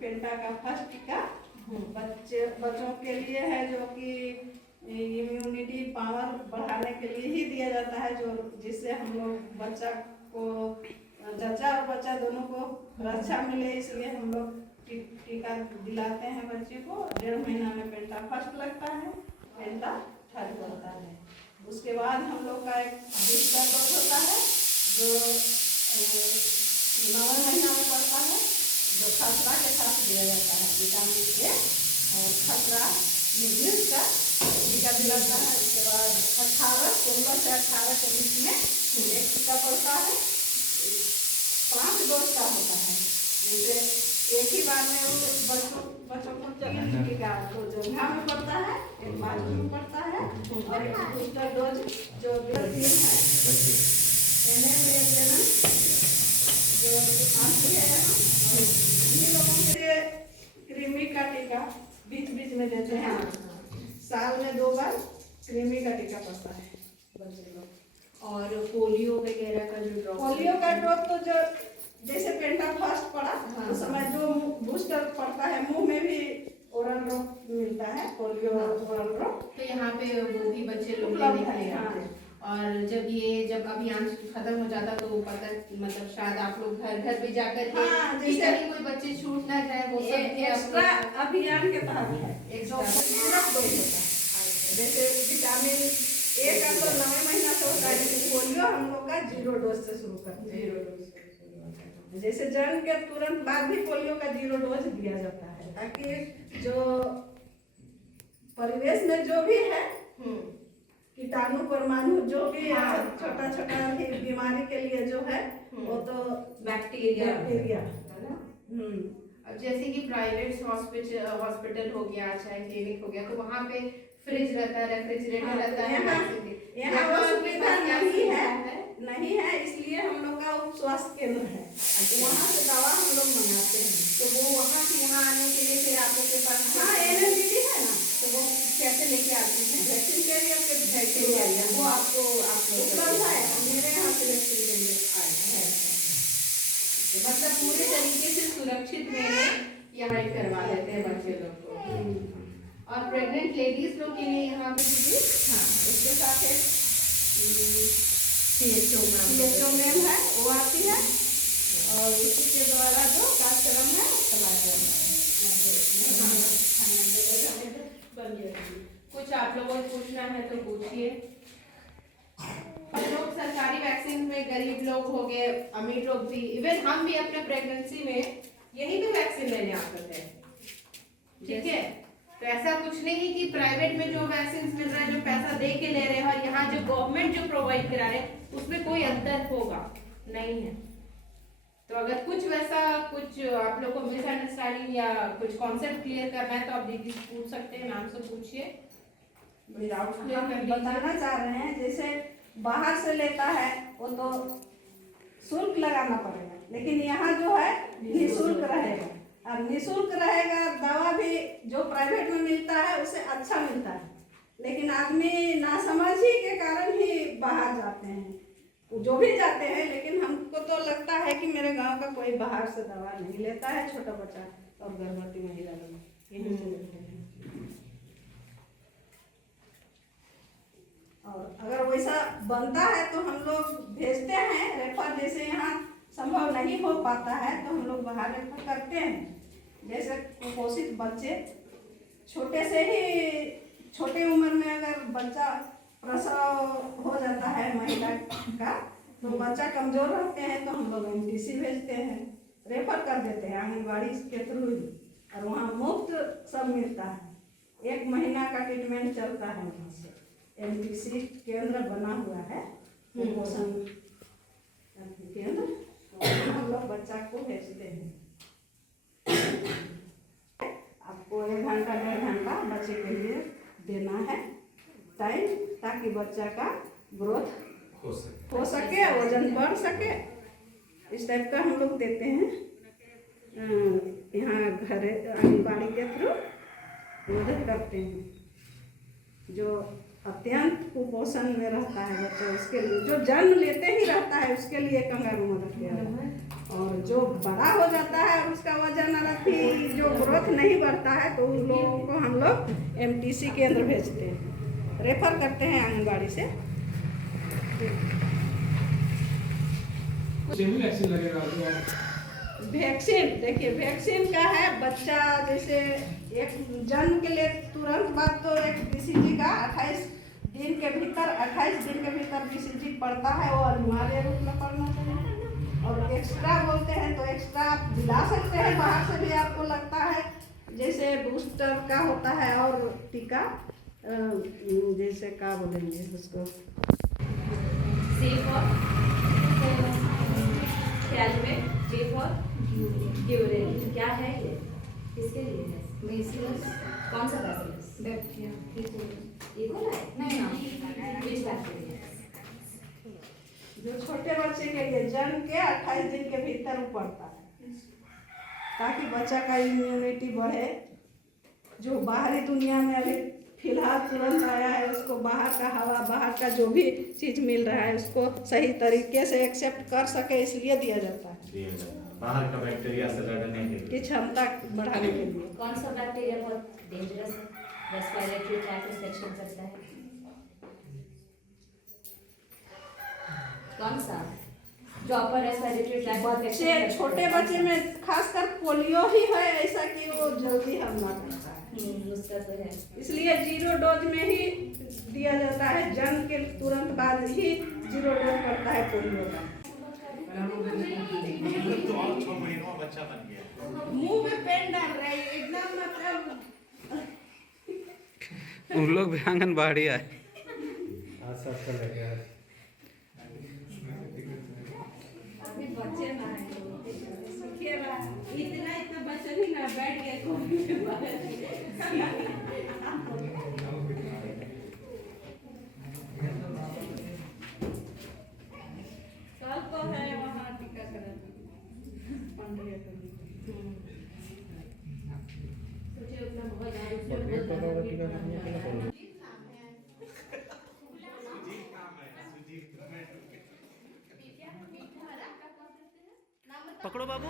पेंटा का फर्स्ट टीका बच्चों के लिए है, जो कि इम्यूनिटी पावर बढ़ाने के लिए ही दिया जाता है, जो जिससे हम लोग बच्चा को, जच्चा और बच्चा दोनों को रक्षा मिले, इसलिए हम लोग टीका दिलाते हैं बच्चे को। 1.5 महीना में पेंटा फर्स्ट लगता है, पेंटा थर्ड लगता है। उसके बाद हम लोग का एक बूस्टर डोज होता है, जो 9 महीना में पड़ता है, जो खसरा के साथ दिया जाता है। विटामिन ए और खसरा न्यूट्रिएंट्स का टीका दिलाता है। उसके बाद 16 से 18 के बीच में एक टीका पड़ता है, 5 डोज का होता है। जैसे एक ही बार में बच्चों को 3 टीका, तो जोधा में पड़ता है, एक बाजू में पड़ता है, और एक बूस्टर डोज जो 3 है, जो आती है। इन्हीं लोगों के लिए कृमि का टीका बीच बीच में देते हैं। साल में 2 बार कृमि का टीका पड़ता है बच्चे लोग। और पोलियो वगैरह का जो ड्रॉप, पोलियो का ड्रॉप तो जो जैसे पेंटा फर्स्ट पड़ा उस समय जो बूस्टर पड़ता है, मुंह में भी ओरल ड्रॉप मिलता है, पोलियो ओरल ड्रॉप, तो यहाँ पे वो भी बच्चे लोग लेने के लिए आते हैं। और जब अभियान खत्म हो जाता तो पता, मतलब शायद आप लोग घर घर भी जाकर के, जैसे कोई बच्चे छूट ना जाए, वो सब एक्स्ट्रा अभियान के तहत है। एक पूरा डोज होता है। जैसे विटामिन ए का तो 9 महीना से होता है, लेकिन पोलियो हम लोग का 0 डोज से शुरू करते हैं। 0 डोज। जैसे जन्म के तुरंत बाद भी पोलियो का 0 डोज दिया जाता है, ताकि जो परिवेश में जो भी है कीटाणु परमाणु जो भी छोटा छोटा बीमारी के लिए जो है, वो तो बैक्टीरिया है ना। अब जैसे कि प्राइवेट हॉस्पिटल हो गया, चाहे क्लिनिक हो गया, तो वहाँ पे फ्रिज रहता है, रेफ्रिजरेटर रहता है। यहाँ वो सुविधा नहीं है, इसलिए हम लोग का उप स्वास्थ्य केंद्र है, वहाँ से दवा हम लोग मंगाते हैं। तो वो वहाँ से यहाँ आने के लिए फिर आप लोग के पास NMDD है ना, तो वो कैसे लेके आते हैं? वैक्सीन कैरियर के वो आपको आप लोग उपलब्ध है, मेरे यहाँ से वैक्सीन कैरियर है। मतलब पूरे तरीके से सुरक्षित में यहाँ करवा देते हैं बच्चे लोग को। और प्रेग्नेंट लेडीज लोग के लिए यहाँ पे भी, हाँ, उसके साथ एक CHO मैम है, वो आती है, और उसी के द्वारा जो कार्यक्रम है चलाया जाता है। कुछ आप लोगों को पूछना है तो पूछिए। लोग सरकारी वैक्सीन में, गरीब लोग हो गए, अमीर लोग भी, इवन हम भी अपने प्रेगनेंसी में यही भी वैक्सीन लेने आते थे, ठीक है। तो ऐसा कुछ नहीं कि प्राइवेट में जो वैक्सीन मिल रहा है, जो पैसा दे के ले रहे हैं, और यहाँ जो गवर्नमेंट जो प्रोवाइड करा रहे हैं, उसमें कोई अंतर होगा नहीं है। तो अगर कुछ वैसा कुछ आप लोग को मिसअंडरस्टैंडिंग या कुछ कॉन्सेप्ट क्लियर करना है तो आप दीदी से पूछ सकते हैं, मैम से पूछिए। हम बताना चाह रहे हैं, जैसे बाहर से लेता है वो तो शुल्क लगाना पड़ेगा, लेकिन यहाँ जो है निःशुल्क रहेगा। और निःशुल्क रहेगा, दवा भी जो प्राइवेट में मिलता है उससे अच्छा मिलता है, लेकिन आदमी नासमझी के कारण ही बाहर जाते हैं, जो भी जाते हैं। लेकिन हमको तो लगता है कि मेरे गांव का कोई बाहर से दवा नहीं लेता है, छोटा बच्चा और गर्भवती महिला लोग यहीं से लेते हैं। और अगर वैसा बनता है तो हम लोग भेजते हैं रेफर, जैसे यहाँ संभव नहीं हो पाता है तो हम लोग बाहर रेफर करते हैं। जैसे कुपोषित बच्चे छोटे से ही, छोटे उम्र में अगर बच्चा प्रसव हो जाता है महिला का, तो बच्चा कमजोर रहते हैं, तो हम लोग MTC भेजते हैं, रेफर कर देते हैं आंगनबाड़ी के थ्रू ही, और वहाँ मुफ्त सब मिलता है। 1 महीना का ट्रीटमेंट चलता है वहाँ से। MTC केंद्र बना हुआ है, पोषण केंद्र, हम लोग बच्चा को भेजते हैं। आपको 1 घंटा 1.5 घंटा बच्चे के लिए देना है टाइम, ताकि बच्चा का ग्रोथ हो सके, वजन बढ़ सके। इस टाइप का हम लोग देते हैं यहाँ घर आंगनबाड़ी के थ्रू मदद करते हैं। जो अत्यंत कुपोषण में रहता है बच्चा, उसके लिए, जो जन्म लेते ही रहता है उसके लिए कंगारू मदद किया जाता है। और जो बड़ा हो जाता है और उसका वजन अलग भी जो ग्रोथ नहीं बढ़ता है तो उन लोगों को हम लोग MTC केंद्र भेजते हैं, रेफर करते हैं आंगनबाड़ी से। वैक्सीन लगेगा वैक्सीन देखिए, वैक्सीन का है बच्चा जैसे एक जन्म के लिए तुरंत बाद तो एक BCG का 28 दिन के भीतर BCG पड़ता है, वो अनिवार्य रूप में पड़ना चाहिए। और एक्स्ट्रा बोलते हैं तो एक्स्ट्रा आप दिला सकते हैं बाहर से भी, आपको लगता है जैसे बूस्टर का होता है और टीका जैसे क्या बोलेंगे उसको, सेफ और हेलमेट, सेफ और ड्यूरेबल क्या है ये, किसके लिए है? बेसिलस कौन सा बेसिलस? बैक्टीरिया इकोलाई नहीं ना, विच बैक्टीरिया? जो छोटे बच्चे के लिए जन्म के 28 दिन के भीतर वो पड़ता है, ताकि बच्चा का इम्यूनिटी बढ़े। जो बाहरी दुनिया में अभी फिलहाल तुरंत आया है, उसको बाहर का हवा, बाहर का जो भी चीज़ मिल रहा है उसको सही तरीके से एक्सेप्ट कर सके, इसलिए दिया जाता है, बाहर का बैक्टीरिया से लड़ने के की लिए। क्षमता बढ़ाने के लिए। कौन सा बैक्टीरिया बहुत डेंजरस है, रेस्पिरेटरी ट्रैक्ट इन्फेक्शन करता है? कौन सा जो अपर रेस्पिरेटरी ट्रैक्ट बच्चे छोटे बच्चे में खासकर पोलियो ही है ऐसा कि वो जल्दी हमला करता है, उसका तो है, इसलिए 0 डोज में ही दिया जाता है। जन्म के तुरंत बाद ही 0 डोज पड़ता है पोलियो का। तो और 6 महीनों में बच्चा बन गया। मुंह में पेन डाल रहे हैं एकदम, मतलब उन लोग भी आंगनबाड़ी आए। अभी बच्चे ना है सीखेगा, इतना बच्चा ही ना बैठ गया कोई के बाहर। कल तो है वहाँ टीकाकरण 15 को। मुझे उतना बहुत ज़्यादा पकड़ो बाबू।